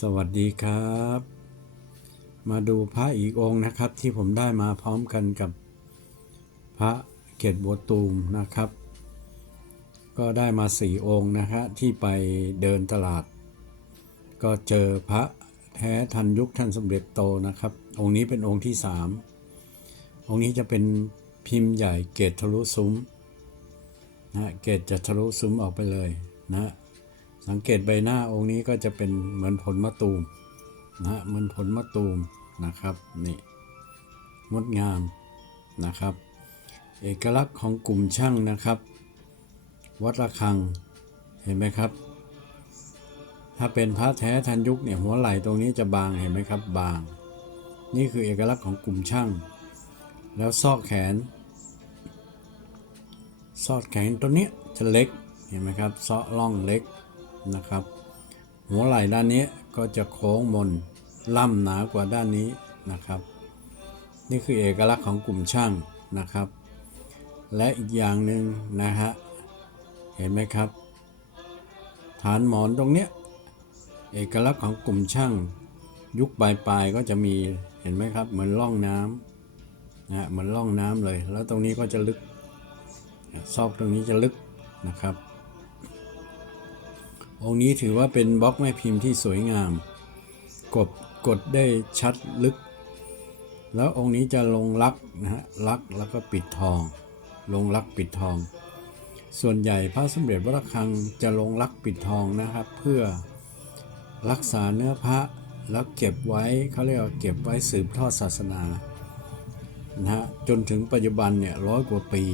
สวัสดีครับ มาดูพระอีกองค์นะครับ ที่ผมได้มาพร้อมกันกับพระเกตบัวตูมนะครับ ก็ได้มาสี่องค์นะฮะที่ไปเดินตลาด ก็เจอพระแท้ทันยุคท่านสมเด็จโตนะครับ องค์นี้เป็นองค์ที่สามองค์นี้จะเป็นพิมพ์ใหญ่เกตทะลุซุ้มนะเกตจะทะลุซุ้มออกไปเลยนะ สังเกตใบหน้าองค์นี้ก็จะเป็นเหมือนผลมะตูมนะฮะเหมือนผลมะตูมนะครับนี่งดงามนะครับ เอกลักษณ์ของกลุ่มช่างนะครับ วัดระฆังเห็นไหมครับ ถ้าเป็นพระแท้ทันยุคเนี่ยหัวไหล่ตรงนี้จะบางเห็นไหมครับ บาง นี่คือเอกลักษณ์ของกลุ่มช่าง แล้วซอกแขน ซอกแขนตัวเนี้ยจะเล็กเห็นไหมครับซอกล่องเล็ก นะครับ หัวไหล่ด้านนี้ก็จะโค้งมนล่ำหนากว่าด้านนี้นะครับ นี่คือเอกลักษณ์ของกลุ่มช่างนะครับ และอีกอย่างหนึ่งนะฮะเห็นไหมครับ ฐานหมอนตรงเนี้ยเอกลักษณ์ของกลุ่มช่าง ยุคปลายๆก็จะมีเห็นไหมครับ เหมือนร่องน้ำนะฮะเหมือนร่องน้ำเลย แล้วตรงนี้ก็จะลึกซอกตรงนี้จะลึกนะครับ องค์นี้ถือว่าเป็นบล็อกแม่พิมพ์ที่สวยงาม กดกดได้ชัดลึก แล้วองค์นี้จะลงลักนะฮะลักแล้วก็ปิดทอง ลงลักปิดทอง ส่วนใหญ่พระสมเด็จวัดระฆังจะลงลักปิดทองนะครับ เพื่อรักษาเนื้อพระแล้วเก็บไว้เขาเรียกว่าเก็บไว้สืบทอดศาสนานะฮะจนถึงปัจจุบันเนี่ยร้อยกว่าปี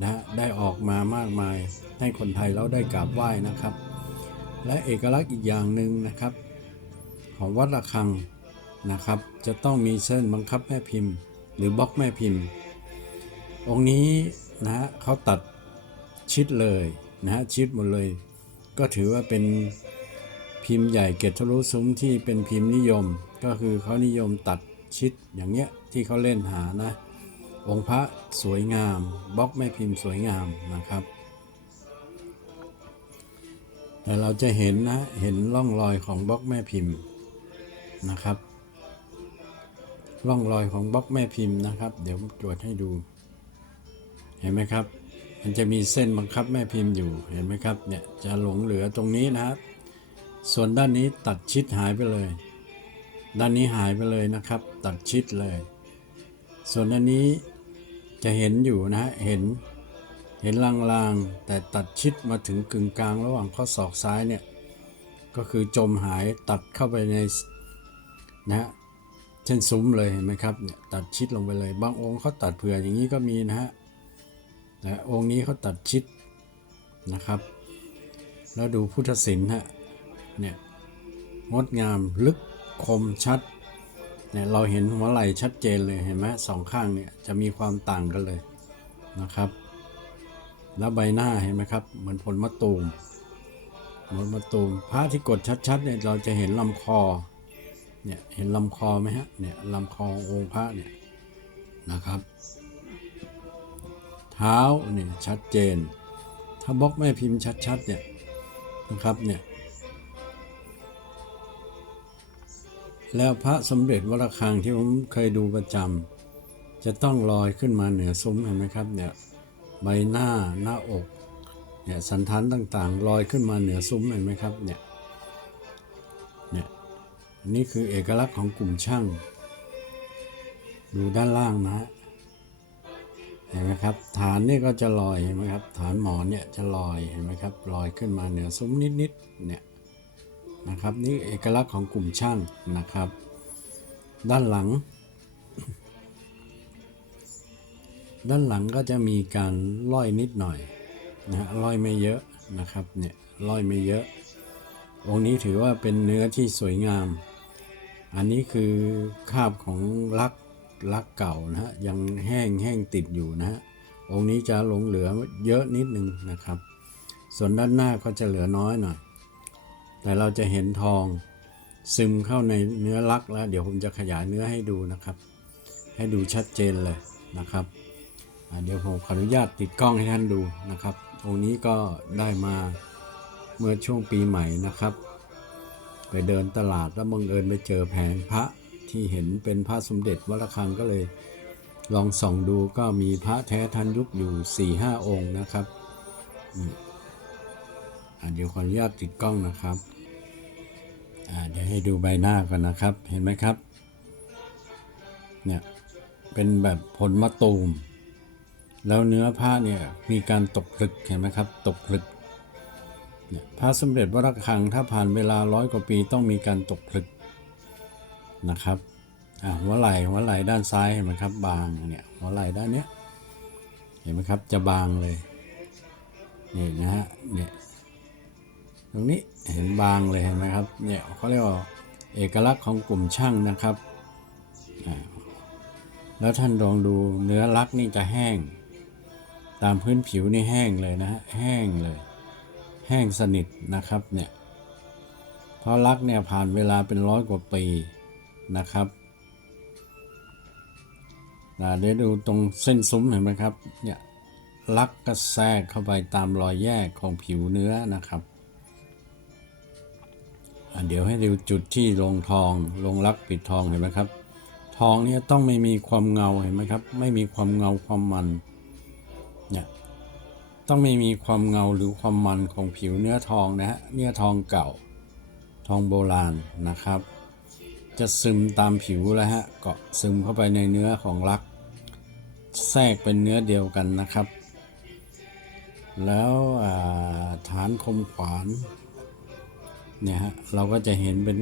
นะฮะได้ออกมามากมายให้คนไทยเราได้กราบไหว้นะครับ และเอกลักษณ์อีกอย่างหนึ่งนะครับ ของวัดระฆังนะครับ จะต้องมีเส้นบังคับแม่พิมพ์ หรือบล็อกแม่พิมพ์ องค์นี้นะฮะเขาตัดชิดเลยนะฮะชิดหมดเลย ก็ถือว่าเป็นพิมพ์ใหญ่เกตทะลุซุ้มที่เป็นพิมพ์นิยม ก็คือเขานิยมตัดชิดอย่างเงี้ยที่เขาเล่นหานะ องค์พระสวยงามบล็อกแม่พิมพ์สวยงามนะครับ แต่เราจะเห็นนะ เห็นร่องรอยของบล็อกแม่พิมพ์นะครับ ร่องรอยของบล็อกแม่พิมพ์นะครับ เดี๋ยวตรวจให้ดู เห็นไหมครับ มันจะมีเส้นบังคับแม่พิมพ์อยู่ เห็นไหมครับ เนี่ยจะหลงเหลือตรงนี้นะครับ ส่วนด้านนี้ตัดชิดหายไปเลย ด้านนี้หายไปเลยนะครับ ตัดชิดเลย ส่วนด้านนี้จะเห็นอยู่นะฮะเห็น เห็นลางๆ แต่ตัดชิดมาถึงกึ่งกลางระหว่างข้อศอกซ้ายเนี่ย ก็คือจมหายตัดเข้าไปในนะฮะเช่นซุ้มเลยเห็นไหมครับเนี่ยตัดชิดลงไปเลย บางองค์เขาตัดเผื่ออย่างนี้ก็มีนะฮะแต่องค์นี้เขาตัดชิดนะครับ แล้วดูพุทธศิลป์ฮะเนี่ยงดงามลึกคมชัดเนี่ยเราเห็นหัวไหล่ชัดเจนเลยเห็นไหมสองข้างเนี่ยจะมีความต่างกันเลยนะครับ แล้วใบหน้าเห็นไหมครับ เหมือนผลมะตูมเหมือนมะตูมพระที่กดชัดๆเนี่ยเราจะเห็นลำคอเนี่ยเห็นลำคอไหมฮะเนี่ยลำคอองค์พระเนี่ยนะครับ เท้าเนี่ยชัดเจน ถ้าบล็อกแม่พิมพ์ชัดๆเนี่ยนะครับเนี่ยแล้วพระสมเด็จวระฆังที่ผมเคยดูประจำจะต้องลอยขึ้นมาเหนือซุ้มเห็นไหมครับเนี่ย ใบหน้าหน้าอกเนี่ยสันฐานต่างๆ ลอยขึ้นมาเหนือซุ้มเห็นไหมครับเนี่ยเนี่ยนี่คือเอกลักษณ์ของกลุ่มช่าง ดูด้านล่างนะฮะเห็นไหมครับ ฐานนี่ก็จะลอยเห็นไหมครับ ฐานหมอนเนี่ยจะลอยเห็นไหมครับลอยขึ้นมาเหนือซุ้มนิดๆเนี่ยนะครับนี่เอกลักษณ์ของกลุ่มช่างนะครับ ด้านหลัง ด้านหลังก็จะมีการล่อยนิดหน่อยนะฮะล่อยไม่เยอะนะครับเนี่ยล่อยไม่เยอะองค์นี้ถือว่าเป็นเนื้อที่สวยงาม อันนี้คือคาบของลักลักเก่านะฮะยังแห้งแห้งติดอยู่นะฮะองค์นี้จะหลงเหลือเยอะนิดนึงนะครับ ส่วนด้านหน้าก็จะเหลือน้อยหน่อย แต่เราจะเห็นทองซึมเข้าในเนื้อลักแล้ว เดี๋ยวผมจะขยายเนื้อให้ดูนะครับ ให้ดูชัดเจนเลยนะครับ เดี๋ยวผมขออนุญาตติดกล้องให้ท่านดูนะครับองค์นี้ก็ได้มาเมื่อช่วงปีใหม่นะครับ ไปเดินตลาดแล้วบังเอิญไปเจอแผงพระที่เห็นเป็นพระสมเด็จวัดระฆังก็เลย ลองส่องดูก็มีพระแท้ทันยุคอยู่4ี่ห้าองค์นะครับเดี๋ยวขออนุญาตติดกล้องนะครับเดี๋ยวให้ดูใบหน้ากันนะครับ เห็นไหมครับ เนี่ย เป็นแบบผลมะตูม แล้วเนื้อผ้าเนี่ยมีการตกผลึกเห็นไหมครับ ตกผลึกเนี่ยพระสมเด็จวัดระฆังถ้าผ่านเวลาร้อยกว่าปีต้องมีการตกผลึกนะครับหัวไหล่หัวไหล่ด้านซ้ายเห็นไหมครับ บางเนี่ยหัวไหล่ด้านเนี้ยเห็นไหมครับจะบางเลยนี่นะฮะเนี่ยตรงนี้เห็นบางเลยเห็นไหมครับเนี่ยเขาเรียกว่าเอกลักษณ์ของกลุ่มช่างนะครับ แล้วท่านลองดูเนื้อลักนี่จะแห้ง ตามพื้นผิวนี่แห้งเลยนะฮะแห้งเลย แห้งสนิทนะครับเนี่ยเพราะลักเนี่ยผ่านเวลาเป็นร้อยกว่าปีนะครับเดี๋ยวดูตรงเส้นซุ้มเห็นไหมครับเนี่ยลักก็แทรกเข้าไปตามรอยแยกของผิวเนื้อนะครับเดี๋ยวให้ดูจุดที่ลงทองลงลักปิดทองเห็นไหมครับ ทองเนี่ยต้องไม่มีความเงาเห็นไหมครับ ไม่มีความเงาความมัน เนี่ยต้องไม่มีความเงาหรือความมันของผิวเนื้อทองนะฮะเนื้อทองเก่า ทองโบราณนะครับ จะซึมตามผิวแล้วฮะเกาะซึมเข้าไปในเนื้อของลัก แทรกเป็นเนื้อเดียวกันนะครับ แล้วฐานคมขวานเนี่ยฮะเราก็จะเห็นเป็น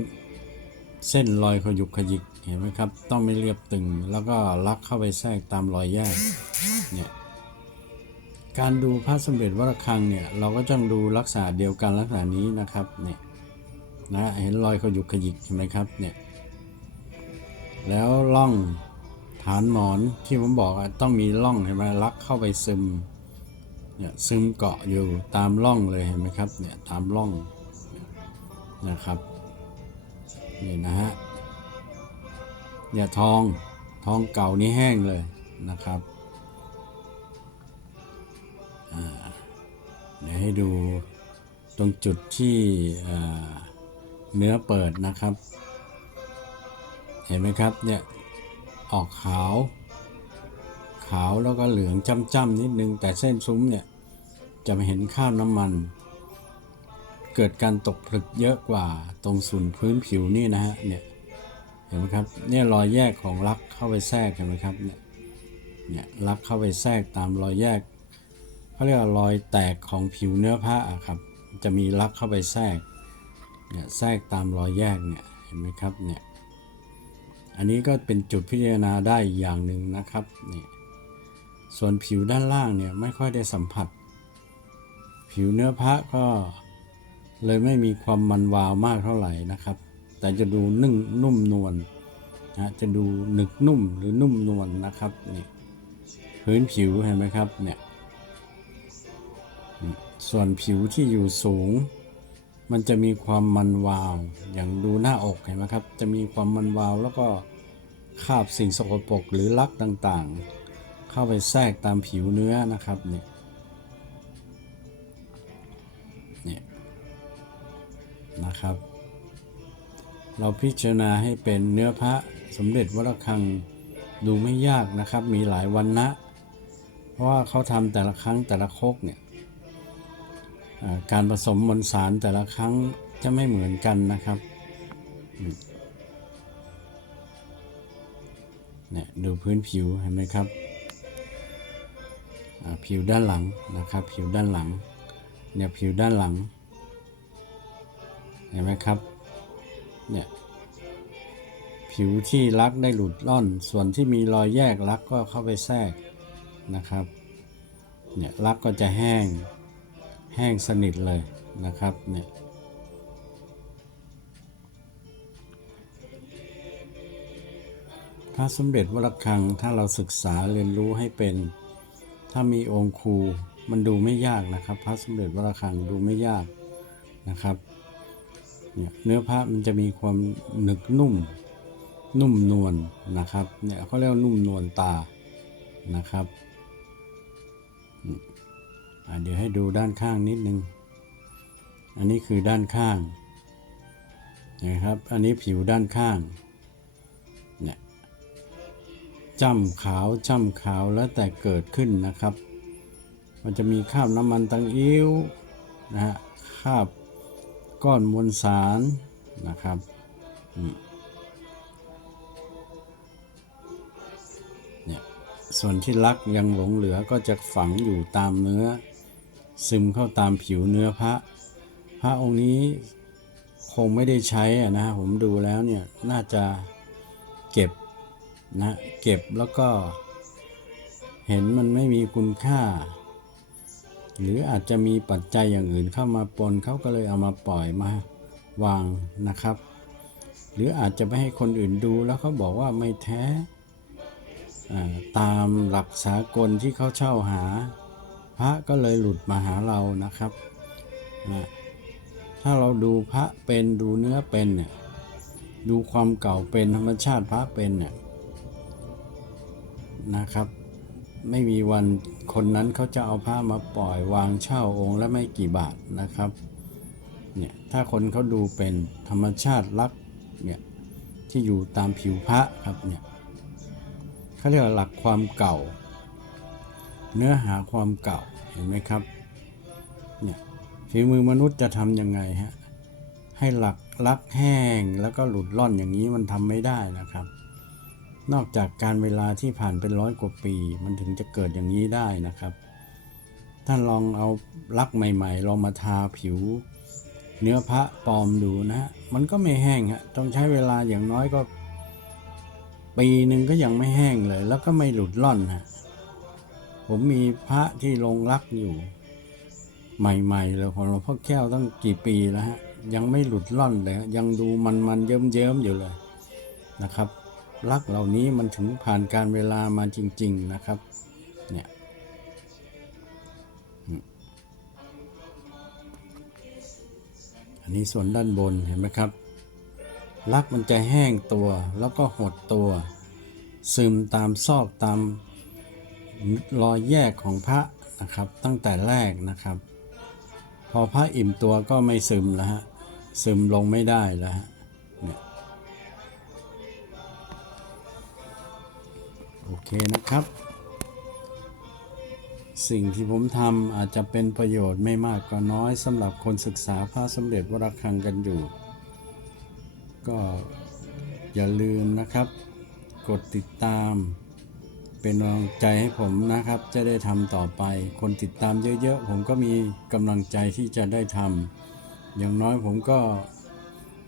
เส้นรอยขยุกขยิกเห็นไหมครับ ต้องไม่เรียบตึงแล้วก็ลักเข้าไปแทรกตามรอยแยกเนี่ย การดูพระสมเด็จวัดระฆังเนี่ยเราก็ต้องดูลักษณะเดียวกันลักษณะนี้นะครับเนี่ยนะเห็นรอยขยุกขยิกเห็นไหมครับเนี่ยแล้วล่องฐานหมอนที่ผมบอกต้องมีล่องเห็นไหมลักเข้าไปซึมเนี่ยซึมเกาะอยู่ตามล่องเลยเห็นไหมครับเนี่ยตามล่องนะครับนี่นะฮะเนี่ยทองทองเก่านี่แห้งเลยนะครับ ให้ดูตรงจุดที่เนื้อเปิดนะครับ เห็นไหมครับเนี่ยออกขาว ขาวแล้วก็เหลืองจ้ำๆนิดนึง แต่เส้นซุ้มเนี่ยจะไม่เห็นข้าวน้ำมัน เกิดการตกผลึกเยอะกว่าตรงส่วนพื้นผิวนี่นะฮะเนี่ยเห็นไหมครับเนี่ยรอยแยกของลักเข้าไปแทรกเห็นไหมครับเนี่ยเนี่ยลักเข้าไปแทรกตามรอยแยก เขาเรียกว่ารอยแตกของผิวเนื้อผ้าครับ จะมีลักเข้าไปแทรกเนี่ยแทรกตามรอยแยกเนี่ยเห็นไหมครับเนี่ยอันนี้ก็เป็นจุดพิจารณาได้อย่างหนึ่งนะครับนี่ส่วนผิวด้านล่างเนี่ยไม่ค่อยได้สัมผัส ผิวเนื้อพระก็เลยไม่มีความมันวาวมากเท่าไหร่นะครับ แต่จะดูนึ่งนุ่มนวลนะจะดูหนึกนุ่มหรือนุ่มนวลนะครับนี่พื้นผิวเห็นไหมครับเนี่ย ส่วนผิวที่อยู่สูง มันจะมีความมันวาว อย่างดูหน้าอกเห็นไหมครับ จะมีความมันวาวแล้วก็คาบสิ่งสกปรกหรือลักต่างๆ เข้าไปแทรกตามผิวเนื้อนะครับเนี่ยเนี่ยนะครับ เราพิจารณาให้เป็นเนื้อพระสมเด็จวัดระฆังดูไม่ยากนะครับ มีหลายวันนะ เพราะว่าเขาทำแต่ละครั้งแต่ละโคกเนี่ย การผสมมวลสารแต่ละครั้งจะไม่เหมือนกันนะครับเนี่ยดูพื้นผิวเห็นไหมครับ ผิวด้านหลังนะครับ ผิวด้านหลังเนี่ยผิวด้านหลัง เห็นไหมครับเนี่ยผิวที่ลักได้หลุดล่อน ส่วนที่มีรอยแยกลักก็เข้าไปแทรกนะครับเนี่ยลักก็จะแห้ง แห้งสนิทเลยนะครับเนี่ยพระสมเด็จวระฆังถ้าเราศึกษาเรียนรู้ให้เป็น ถ้ามีองค์ครูมันดูไม่ยากนะครับ พระสมเด็จวระฆังดูไม่ยากนะครับเนี่ยเนื้อพระมันจะมีความหนึกนุ่ม นุ่มนวลนะครับเนี่ยเขาเรียกนุ่มนวลตานะครับ เดี๋ยวให้ดูด้านข้างนิดนึง อันนี้คือด้านข้างนะครับ อันนี้ผิวด้านข้างเนี่ยจ้ำขาวจ้ำขาวแล้วแต่เกิดขึ้นนะครับ มันจะมีคราบน้ำมันตังอิ้วนะฮะคราบก้อนมวลสารนะครับเนี่ยส่วนที่รักยังหลงเหลือก็จะฝังอยู่ตามเนื้อ ซึมเข้าตามผิวเนื้อพระ พระองค์นี้คงไม่ได้ใช้อะนะผมดูแล้วเนี่ยน่าจะเก็บนะเก็บแล้วก็ เห็นมันไม่มีคุณค่า หรืออาจจะมีปัจจัยอย่างอื่นเข้ามาปนเขาก็เลยเอามาปล่อยมาวางนะครับ หรืออาจจะไปให้คนอื่นดูแล้วเขาบอกว่าไม่แท้ตามหลักสากลที่เขาเช่าหา ระก็เลยหลุดมาหาเรานะครับนะถ้าเราดูพระเป็นดูเนื้อเป็นเนี่ยดูความเก่าเป็นธรรมชาติพระเป็นเนี่ยนะครับ ไม่มีวันคนนั้นเขาจะเอาผ้ามาปล่อยวางเช่าองค์และไม่กี่บาทนะครับเนี่ยถ้าคนเขาดูเป็นธรรมชาติลักษณ์เนี่ยที่อยู่ตามผิวพระครับเนี่ยเขาเรียกว่าหลักความเก่า เนื้อหาความเก่า เห็นไหมครับเนี่ยฝีมือมนุษย์จะทำยังไงฮะให้หลักลักแห้งแล้วก็หลุดล่อนอย่างนี้มันทำไม่ได้นะครับ นอกจากการเวลาที่ผ่านเป็นร้อยกว่าปี มันถึงจะเกิดอย่างนี้ได้นะครับท่านลองเอาลักใหม่ๆลองมาทาผิว เนื้อพระปลอมดูนะฮะมันก็ไม่แห้งฮะต้องใช้เวลาอย่างน้อยก็ ปีหนึ่งก็ยังไม่แห้งเลย แล้วก็ไม่หลุดล่อนฮะ ผมมีพระที่ลงรักอยู่ ใหม่ๆเลยของหลวงพ่อแก้วตั้งกี่ปีแล้วฮะ ยังไม่หลุดล่อนเลยยังดูมันๆเยิ้มๆอยู่เลยนะครับ รักเหล่านี้มันถึงผ่านการเวลามาจริง ๆนะครับ เนี่ยอันนี้ส่วนด้านบนเห็นไหมครับรักมันจะแห้งตัวแล้วก็หดตัว ซึมตามซอกตาม รอยแยกของพระนะครับ ตั้งแต่แรกนะครับ พอพระอิ่มตัวก็ไม่ซึมแล้วฮะซึมลงไม่ได้แล้วฮะโอเคนะครับ สิ่งที่ผมทำอาจจะเป็นประโยชน์ไม่มากก็น้อยสำหรับคนศึกษาพระสมเด็จวรคังกันอยู่ ก็อย่าลืมนะครับ กดติดตาม เป็นกำลังใจให้ผมนะครับ จะได้ทำต่อไป คนติดตามเยอะๆ ผมก็มีกำลังใจที่จะได้ทำอย่างน้อยผมก็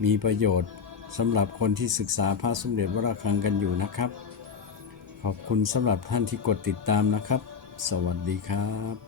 มีประโยชน์สำหรับคนที่ศึกษาพระสมเด็จวรคังกันอยู่นะครับ ขอบคุณสำหรับท่านที่กดติดตามนะครับ สวัสดีครับ